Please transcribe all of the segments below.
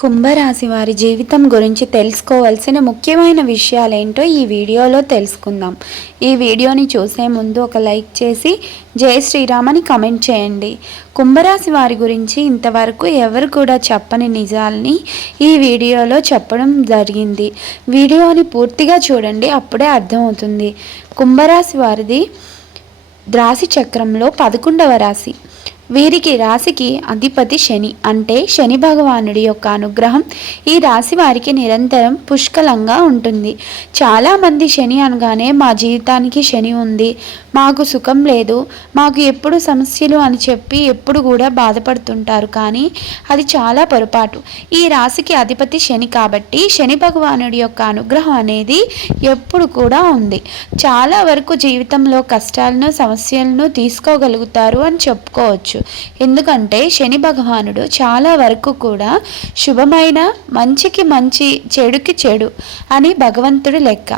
కుంభరాశి వారి జీవితం గురించి తెలుసుకోవాల్సిన ముఖ్యమైన విషయాలేంటో ఈ వీడియోలో తెలుసుకుందాం. ఈ వీడియోని చూసే ముందు ఒక లైక్ చేసి జై శ్రీరామ్ అని కమెంట్ చేయండి. కుంభరాశి వారి గురించి ఇంతవరకు ఎవరు కూడా చెప్పని నిజాల్ని ఈ వీడియోలో చెప్పడం జరిగింది. వీడియోని పూర్తిగా చూడండి అప్పుడే అర్థమవుతుంది. కుంభరాశి వారిది రాశి చక్రంలో పదకొండవ రాశి. వీరికి రాశికి అధిపతి శని. అంటే శని భగవానుడి యొక్క అనుగ్రహం ఈ రాశి వారికి నిరంతరం పుష్కలంగా ఉంటుంది. చాలామంది శని అనగానే మా జీవితానికి శని ఉంది. మాకు సుఖం లేదు. మాకు ఎప్పుడు సమస్యలు అని చెప్పి ఎప్పుడు కూడా బాధపడుతుంటారు. కానీ అది చాలా పొరపాటు. ఈ రాశికి అధిపతి శని కాబట్టి శని భగవానుడి యొక్క అనుగ్రహం అనేది ఎప్పుడు కూడా ఉంది. చాలా వరకు జీవితంలో కష్టాలను సమస్యలను తీసుకోగలుగుతారు అని చెప్పుకోవచ్చు. ఎందుకంటే శని భగవానుడు చాలా వరకు కూడా శుభమైన మంచికి మంచి చెడుకి చెడు అని భగవంతుడు లెక్క.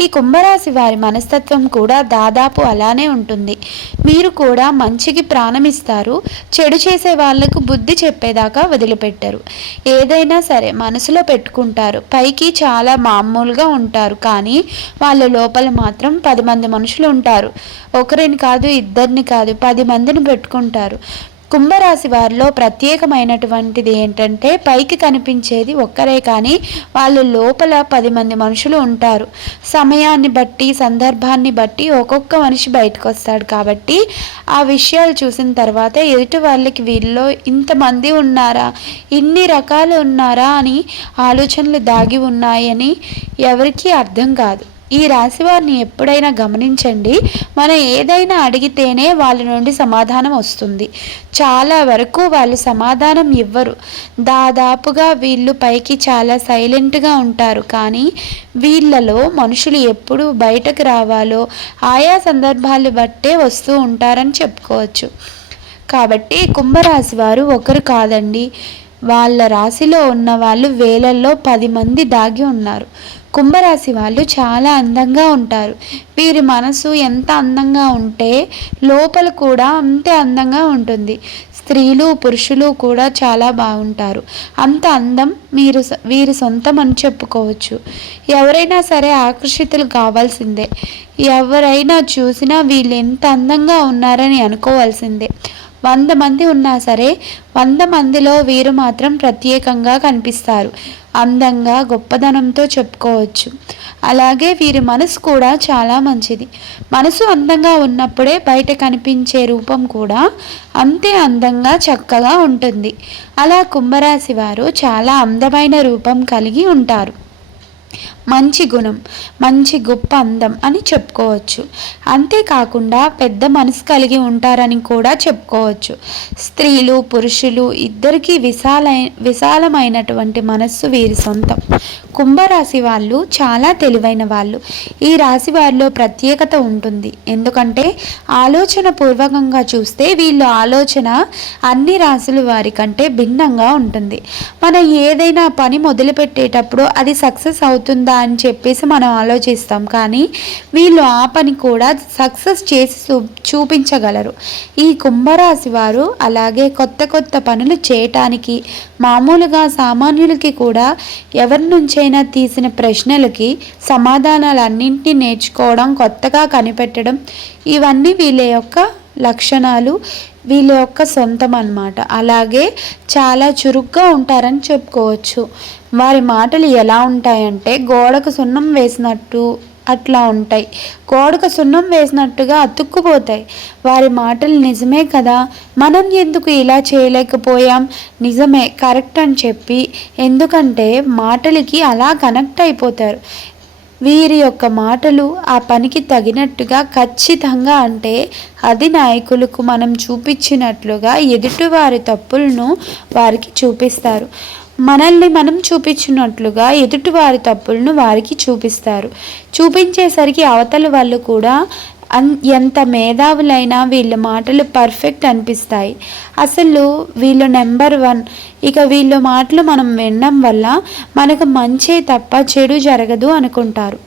ఈ కుంభరాశి వారి మనస్తత్వం కూడా దాదాపు అలానే ఉంటుంది. మీరు కూడా మంచికి ప్రాణమిస్తారు. చెడు చేసే వాళ్ళకు బుద్ధి చెప్పేదాకా వదిలిపెట్టరు. ఏదైనా సరే మనసులో పెట్టుకుంటారు. పైకి చాలా మామూలుగా ఉంటారు. కానీ వాళ్ళ లోపల మాత్రం పది మంది మనుషులు ఉంటారు. ఒకరిని కాదు ఇద్దరిని కాదు పది మందిని పెట్టుకుంటారు. కుంభరాశి వారిలో ప్రత్యేకమైనటువంటిది ఏంటంటే పైకి కనిపించేది ఒక్కరే కానీ వాళ్ళు లోపల పది మంది మనుషులు ఉంటారు. సమయాన్ని బట్టి సందర్భాన్ని బట్టి ఒక్కొక్క మనిషి బయటకు వస్తాడు కాబట్టి ఆ విషయాలు చూసిన తర్వాత ఎదుటి వాళ్ళకి వీళ్ళలో ఇంతమంది ఉన్నారా ఇన్ని రకాలు ఉన్నారా అని ఆలోచనలు దాగి ఉన్నాయని ఎవరికీ అర్థం కాదు. ఈ రాశి వారిని ఎప్పుడైనా గమనించండి. మనం ఏదైనా అడిగితేనే వాళ్ళ నుండి సమాధానం వస్తుంది. చాలా వరకు వాళ్ళు సమాధానం ఇవ్వరు. దాదాపుగా వీళ్ళు పైకి చాలా సైలెంట్గా ఉంటారు. కానీ వీళ్ళలో మనుషులు ఎప్పుడు బయటకు రావాలో ఆయా సందర్భాలు బట్టే వస్తూ ఉంటారని చెప్పుకోవచ్చు. కాబట్టి కుంభరాశి వారు ఒకరు కాదండి. వాళ్ళ రాశిలో ఉన్న వాళ్ళు వేలల్లో పది మంది దాగి ఉన్నారు. కుంభరాశి వాళ్ళు చాలా అందంగా ఉంటారు. వీరి మనసు ఎంత అందంగా ఉంటే లోపల కూడా అంతే అందంగా ఉంటుంది. స్త్రీలు పురుషులు కూడా చాలా బాగుంటారు. అంత అందం మీరు వీరి సొంతం అని చెప్పుకోవచ్చు. ఎవరైనా సరే ఆకర్షితులు కావాల్సిందే. ఎవరైనా చూసినా వీళ్ళు ఎంత అందంగా ఉన్నారని అనుకోవాల్సిందే. వంద మంది ఉన్నా సరే వంద మందిలో వీరు మాత్రం ప్రత్యేకంగా కనిపిస్తారు. అందంగా గొప్పదనంతో చెప్పుకోవచ్చు. అలాగే వీరి మనసు కూడా చాలా మంచిది. మనసు అందంగా ఉన్నప్పుడే బయట కనిపించే రూపం కూడా అంతే అందంగా చక్కగా ఉంటుంది. అలా కుంభరాశి వారు చాలా అందమైన రూపం కలిగి ఉంటారు. మంచి గుణం మంచి గొప్ప అందం అని చెప్పుకోవచ్చు. అంతేకాకుండా పెద్ద మనసు కలిగి ఉంటారని కూడా చెప్పుకోవచ్చు. స్త్రీలు పురుషులు ఇద్దరికీ విశాల విశాలమైనటువంటి మనస్సు వీరి సొంతం. కుంభరాశి వాళ్ళు చాలా తెలివైన వాళ్ళు. ఈ రాశి వారిలో ప్రత్యేకత ఉంటుంది. ఎందుకంటే ఆలోచన పూర్వకంగా చూస్తే వీళ్ళు ఆలోచన అన్ని రాశుల వారి కంటే భిన్నంగా ఉంటుంది. మనం ఏదైనా పని మొదలుపెట్టేటప్పుడు అది సక్సెస్ అవుతుందా అని చెప్పేసి మనం ఆలోచిస్తాం. కానీ వీళ్ళు ఆ పని కూడా సక్సెస్ చేసి చూపించగలరు. ఈ కుంభరాశి వారు అలాగే కొత్త కొత్త పనులు చేయటానికి మామూలుగా సామాన్యులకి కూడా ఎవరి నుంచైనా తీసిన ప్రశ్నలకి సమాధానాలన్నింటినీ నేర్చుకోవడం కొత్తగా కనిపెట్టడం ఇవన్నీ వీళ్ళ యొక్క లక్షణాలు వీళ్ళ యొక్క సొంతం అన్నమాట. అలాగే చాలా చురుగ్గా ఉంటారని చెప్పుకోవచ్చు. వారి మాటలు ఎలా ఉంటాయంటే గోడకు సున్నం వేసినట్టు అట్లా ఉంటాయి. గోడకు సున్నం వేసినట్టుగా అతుక్కుపోతాయి. వారి మాటలు నిజమే కదా? మనం ఎందుకు ఇలా చేయలేకపోయాం? నిజమే కరెక్ట్ అని చెప్పి. ఎందుకంటే మాటలకి అలా కనెక్ట్ అయిపోతారు. వీరి యొక్క మాటలు ఆ పనికి తగినట్టుగా ఖచ్చితంగా అంటే అధినాయకులకు మనం చూపించినట్లుగా ఎదుటివారి తప్పులను వారికి చూపిస్తారు. మనల్ని మనం చూపించినట్లుగా ఎదుటివారి తప్పులను వారికి చూపిస్తారు. చూపించేసరికి అవతల వాళ్ళు కూడా అన్ ఎంత మేధావులైనా వీళ్ళ మాటలు పర్ఫెక్ట్ అనిపిస్తాయి. అసలు వీళ్ళు నెంబర్ వన్. ఇక వీళ్ళ మాటలు మనం వినడం వల్ల మనకు మంచే తప్ప చెడు జరగదు అనుకుంటారు.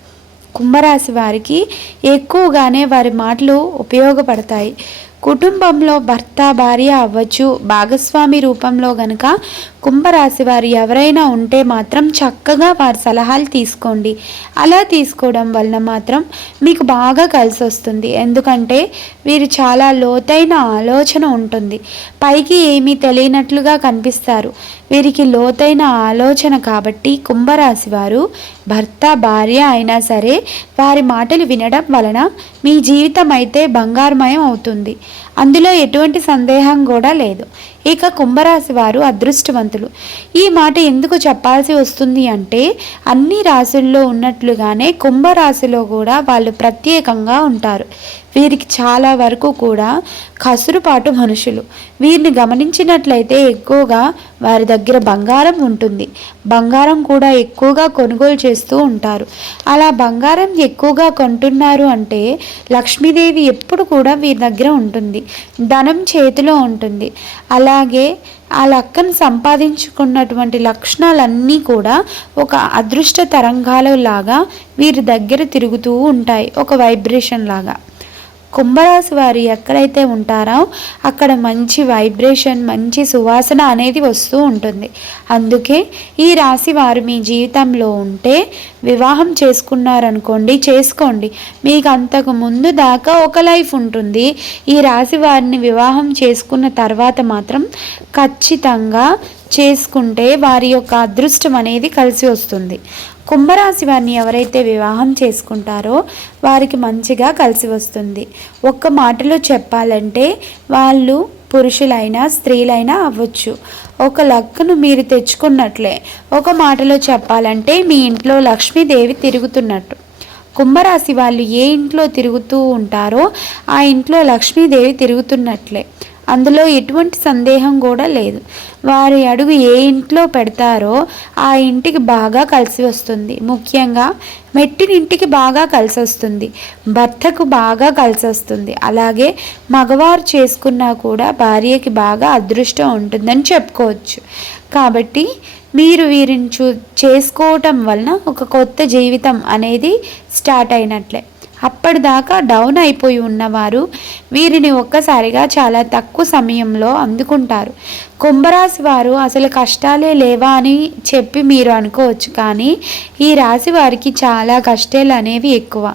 కుంభరాశి వారికి ఎక్కువగానే వారి మాటలు ఉపయోగపడతాయి. కుటుంబంలో భర్త భార్య అవ్వచ్చు. భాగస్వామి రూపంలో గనక కుంభరాశి వారు ఎవరైనా ఉంటే మాత్రం చక్కగా వారి సలహాలు తీసుకోండి. అలా తీసుకోవడం వలన మాత్రం మీకు బాగా కలిసి వస్తుంది. ఎందుకంటే వీరు చాలా లోతైన ఆలోచన ఉంటుంది. పైకి ఏమీ తెలియనట్లుగా కనిపిస్తారు. వీరికి లోతైన ఆలోచన కాబట్టి కుంభరాశి వారు భర్త భార్య అయినా సరే వారి మాటలు వినడం వలన మీ జీవితం అయితే బంగారుమయం అవుతుంది. అందులో ఎటువంటి సందేహం కూడా లేదు. ఇక కుంభరాశి వారు అదృష్టవంతులు. ఈ మాట ఎందుకు చెప్పాల్సి వస్తుంది అంటే అన్ని రాశుల్లో ఉన్నట్లుగానే కుంభరాశిలో కూడా వాళ్ళు ప్రత్యేకంగా ఉంటారు. వీరికి చాలా వరకు కూడా కసురుపాటు మనుషులు. వీరిని గమనించినట్లయితే ఎక్కువగా వారి దగ్గర బంగారం ఉంటుంది. బంగారం కూడా ఎక్కువగా కొనుగోలు చేస్తూ ఉంటారు. అలా బంగారం ఎక్కువగా కొంటున్నారు అంటే లక్ష్మీదేవి ఎప్పుడు కూడా వీరి దగ్గర ఉంటుంది. ధనం చేతిలో ఉంటుంది. అలాగే ఆ లక్కను సంపాదించుకున్నటువంటి లక్షణాలన్నీ కూడా ఒక అదృష్ట తరంగాలు లాగా వీరి దగ్గర తిరుగుతూ ఉంటాయి. ఒక వైబ్రేషన్ లాగా. కుంభరాశి వారు ఎక్కడైతే ఉంటారో అక్కడ మంచి వైబ్రేషన్ మంచి సువాసన అనేది వస్తూ ఉంటుంది. అందుకే ఈ రాశి వారు మీ జీవితంలో ఉంటే వివాహం చేసుకున్నారనుకోండి చేసుకోండి. మీకు అంతకు ముందు దాకా ఒక లైఫ్ ఉంటుంది. ఈ రాశి వారిని వివాహం చేసుకున్న తర్వాత మాత్రం ఖచ్చితంగా చేసుకుంటే వారి యొక్క అదృష్టం అనేది కలిసి వస్తుంది. కుంభరాశి వారిని ఎవరైతే వివాహం చేసుకుంటారో వారికి మంచిగా కలిసి వస్తుంది. ఒక్క మాటలో చెప్పాలంటే వాళ్ళు పురుషులైనా స్త్రీలైనా అవ్వచ్చు. ఒక లక్కను మీరు తెచ్చుకున్నట్లే. ఒక మాటలో చెప్పాలంటే మీ ఇంట్లో లక్ష్మీదేవి తిరుగుతున్నట్టు. కుంభరాశి వాళ్ళు ఏ ఇంట్లో తిరుగుతూ ఉంటారో ఆ ఇంట్లో లక్ష్మీదేవి తిరుగుతున్నట్లే. అందులో ఎటువంటి సందేహం కూడా లేదు. వారి అడుగు ఏ ఇంట్లో పెడతారో ఆ ఇంటికి బాగా కలిసి వస్తుంది. ముఖ్యంగా మెట్టినింటికి బాగా కలిసి వస్తుంది. భర్తకు బాగా కలిసి వస్తుంది. అలాగే మగవారు చేసుకున్నా కూడా భార్యకి బాగా అదృష్టం ఉంటుందని చెప్పుకోవచ్చు. కాబట్టి మీరు వీరిని చూ చేసుకోవటం వలన ఒక కొత్త జీవితం అనేది స్టార్ట్ అయినట్లే. అప్పటిదాకా డౌన్ అయిపోయి ఉన్నవారు వీరిని ఒక్కసారిగా చాలా తక్కువ సమయంలో అందుకుంటారు. కుంభరాశి వారు అసలు కష్టాలే లేవా అని చెప్పి మీరు అనుకోవచ్చు కానీ ఈ రాశి వారికి చాలా కష్టాలు అనేవి ఎక్కువ.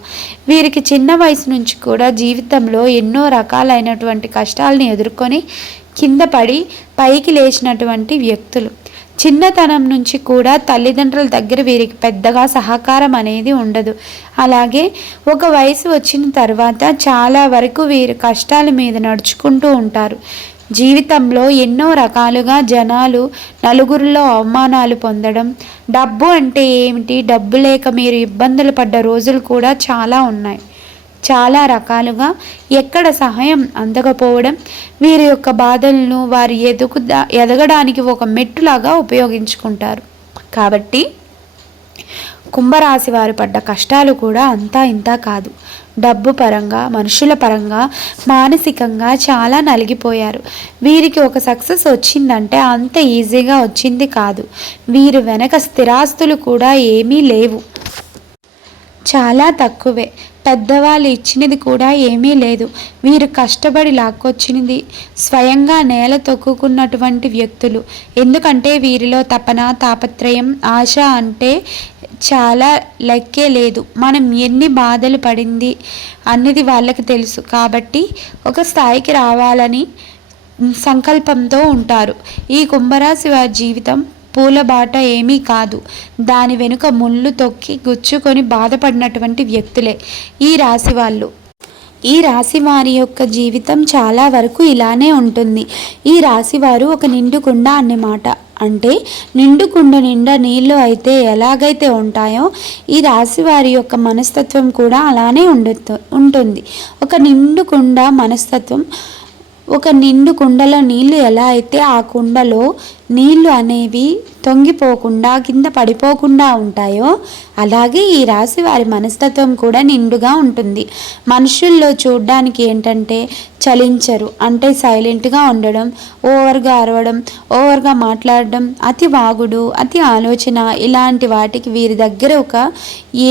వీరికి చిన్న వయసు నుంచి కూడా జీవితంలో ఎన్నో రకాలైనటువంటి కష్టాలను ఎదుర్కొని కింద పడి పైకి లేచినటువంటి వ్యక్తులు. చిన్నతనం నుంచి కూడా తల్లిదండ్రుల దగ్గర వీరికి పెద్దగా సహకారం అనేది ఉండదు. అలాగే ఒక వయసు వచ్చిన తర్వాత చాలా వరకు వీరు కష్టాల మీద నడుచుకుంటూ ఉంటారు. జీవితంలో ఎన్నో రకాలుగా జనాలు నలుగురిలో అవమానాలు పొందడం డబ్బు అంటే ఏమిటి? డబ్బు లేక మీరు ఇబ్బందులు పడ్డ రోజులు కూడా చాలా ఉన్నాయి. చాలా రకాలుగా ఎక్కడ సహాయం అందకపోవడం వీరి యొక్క బాధలను వారు ఎదుగు ఎదగడానికి ఒక మెట్టులాగా ఉపయోగించుకుంటారు. కాబట్టి కుంభరాశి వారు పడ్డ కష్టాలు కూడా అంతా ఇంత కాదు. డబ్బు పరంగా మనుషుల పరంగా మానసికంగా చాలా నలిగిపోయారు. వీరికి ఒక సక్సెస్ వచ్చిందంటే అంత ఈజీగా వచ్చింది కాదు. వీరు వెనక స్థిరాస్తులు కూడా ఏమీ లేవు. చాలా తక్కువే. పెద్దవాళ్ళు ఇచ్చినది కూడా ఏమీ లేదు. వీరు కష్టపడి లాక్కొచ్చినది. స్వయంగా నేల తొక్కుకున్నటువంటి వ్యక్తులు. ఎందుకంటే వీరిలో తపన తాపత్రయం ఆశ అంటే చాలా లెక్కే లేదు. మనం ఎన్ని బాధలు పడింది అన్నది వాళ్ళకి తెలుసు. కాబట్టి ఒక స్థాయికి రావాలని సంకల్పంతో ఉంటారు. ఈ కుంభరాశి వారి జీవితం పూల బాట ఏమీ కాదు. దాని వెనుక ముళ్ళు తొక్కి గుచ్చుకొని బాధపడినటువంటి వ్యక్తులే ఈ రాశి వాళ్ళు ఈ రాశి వారి యొక్క జీవితం చాలా వరకు ఇలానే ఉంటుంది. ఈ రాశి వారు ఒక నిండుకుండ అన్నమాట. అంటే నిండుకుండ నిండా నీళ్ళు అయితే ఎలాగైతే ఉంటాయో ఈ రాశి వారి యొక్క మనస్తత్వం కూడా అలానే ఉండు ఉంటుంది. ఒక నిండుకుండ మనస్తత్వం ఒక నిండు కుండలో నీళ్ళు ఎలా అయితే ఆ కుండలో నీళ్ళు అనేవి తొంగిపోకుండా కింద పడిపోకుండా ఉంటాయో అలాగే ఈ రాశి వారి మనస్తత్వం కూడా నిండుగా ఉంటుంది. మనుషుల్లో చూడడానికి ఏంటంటే చలించరు. అంటే సైలెంట్గా ఉండడం ఓవర్గా అరవడం ఓవర్గా మాట్లాడడం అతి వాగుడు అతి ఆలోచన ఇలాంటి వాటికి వీరి దగ్గర ఒక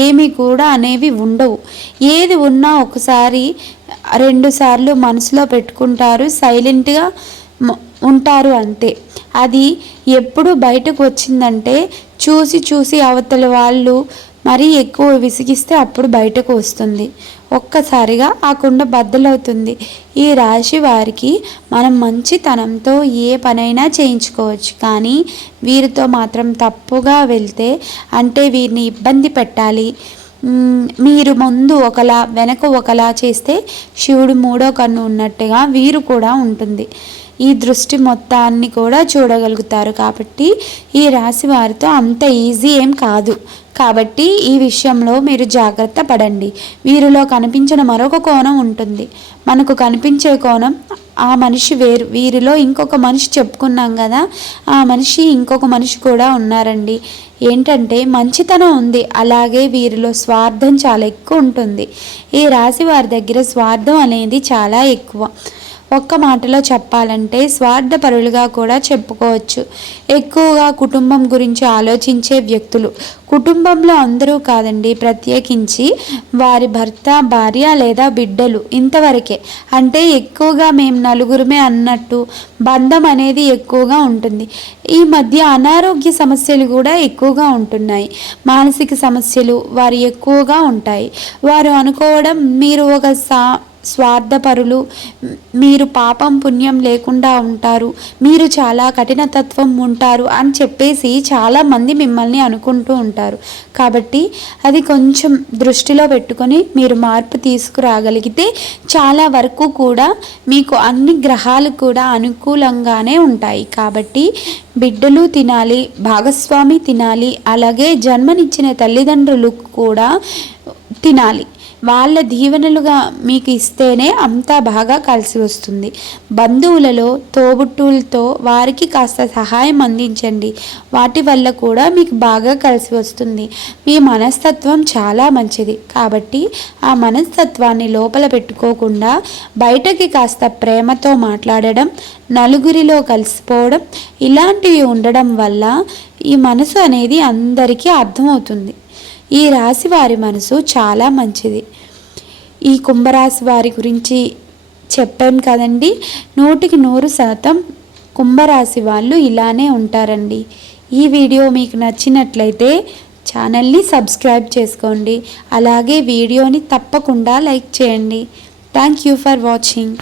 ఏమి కూడా అనేవి ఉండవు. ఏది ఉన్నా ఒకసారి రెండు సార్లు మనసులో పెట్టుకుంటారు సైలెంట్గా ఉంటారు అంతే. అది ఎప్పుడు బయటకు వచ్చిందంటే చూసి చూసి అవతల వాళ్ళు మరీ ఎక్కువ విసిగిస్తే అప్పుడు బయటకు వస్తుంది. ఒక్కసారిగా ఆ కుండ బద్దలవుతుంది. ఈ రాశి వారికి మనం మంచితనంతో ఏ పనైనా చేయించుకోవచ్చు. కానీ వీరితో మాత్రం తప్పుగా వెళ్తే అంటే వీరిని ఇబ్బంది పెట్టాలి. మీరు ముందు ఒకలా వెనక ఒకలా చేస్తే శివుడు మూడో కన్ను ఉన్నట్టుగా వీరు కూడా ఉంటుంది. ఈ దృష్టి మొత్తాన్ని కూడా చూడగలుగుతారు కాబట్టి ఈ రాశి వారితో అంత ఈజీ ఏం కాదు. కాబట్టి ఈ విషయంలో మీరు జాగ్రత్త పడండి. వీరిలో కనిపించిన మరొక కోణం ఉంటుంది. మనకు కనిపించే కోణం ఆ మనిషి వేరు. వీరిలో ఇంకొక మనిషి చెప్పుకున్నాం కదా ఆ మనిషి ఇంకొక మనిషి కూడా ఉన్నారండి. ఏంటంటే మంచితనం ఉంది. అలాగే వీరిలో స్వార్థం చాలా ఎక్కువ ఉంటుంది. ఈ రాశి వారి దగ్గర స్వార్థం అనేది చాలా ఎక్కువ. ఒక్క మాటలో చెప్పాలంటే స్వార్థపరులుగా కూడా చెప్పుకోవచ్చు. ఎక్కువగా కుటుంబం గురించి ఆలోచించే వ్యక్తులు. కుటుంబంలో అందరూ కాదండి ప్రత్యేకించి వారి భర్త భార్య లేదా బిడ్డలు ఇంతవరకే. అంటే ఎక్కువగా మేము నలుగురమే అన్నట్టు బంధం అనేది ఎక్కువగా ఉంటుంది. ఈ మధ్య అనారోగ్య సమస్యలు కూడా ఎక్కువగా ఉంటున్నాయి. మానసిక సమస్యలు వారు ఎక్కువగా ఉంటాయి. వారు అనుకోవడం మీరు ఒక సా స్వార్థపరులు. మీరు పాపం పుణ్యం లేకుండా ఉంటారు. మీరు చాలా కఠినతత్వం ఉంటారు అని చెప్పేసి చాలామంది మిమ్మల్ని అనుకుంటూ ఉంటారు. కాబట్టి అది కొంచెం దృష్టిలో పెట్టుకొని మీరు మార్పు తీసుకురాగలిగితే చాలా వరకు కూడా మీకు అన్ని గ్రహాలు కూడా అనుకూలంగానే ఉంటాయి. కాబట్టి బిడ్డలు తినాలి భాగస్వామి తినాలి అలాగే జన్మనిచ్చిన తల్లిదండ్రులు కూడా తినాలి. వాళ్ళ దీవెనలుగా మీకు ఇస్తేనే అంతా బాగా కలిసి వస్తుంది. బంధువులలో తోబుట్టువులతో వారికి కాస్త సహాయం అందించండి. వాటి వల్ల కూడా మీకు బాగా కలిసి వస్తుంది. మీ మనస్తత్వం చాలా మంచిది. కాబట్టి ఆ మనస్తత్వాన్ని లోపల పెట్టుకోకుండా బయటకి కాస్త ప్రేమతో మాట్లాడడం నలుగురిలో కలిసిపోవడం ఇలాంటివి ఉండడం వల్ల ఈ మనసు అనేది అందరికీ అర్థమవుతుంది. ఈ రాశి వారి మనసు చాలా మంచిది. ఈ కుంభరాశి వారి గురించి చెప్పాం కదండి. నూటికి నూరు శాతం కుంభరాశి వాళ్ళు ఇలానే ఉంటారండి. ఈ వీడియో మీకు నచ్చినట్లయితే ఛానల్ని సబ్స్క్రైబ్ చేసుకోండి. అలాగే వీడియోని తప్పకుండా లైక్ చేయండి. Thank you for watching.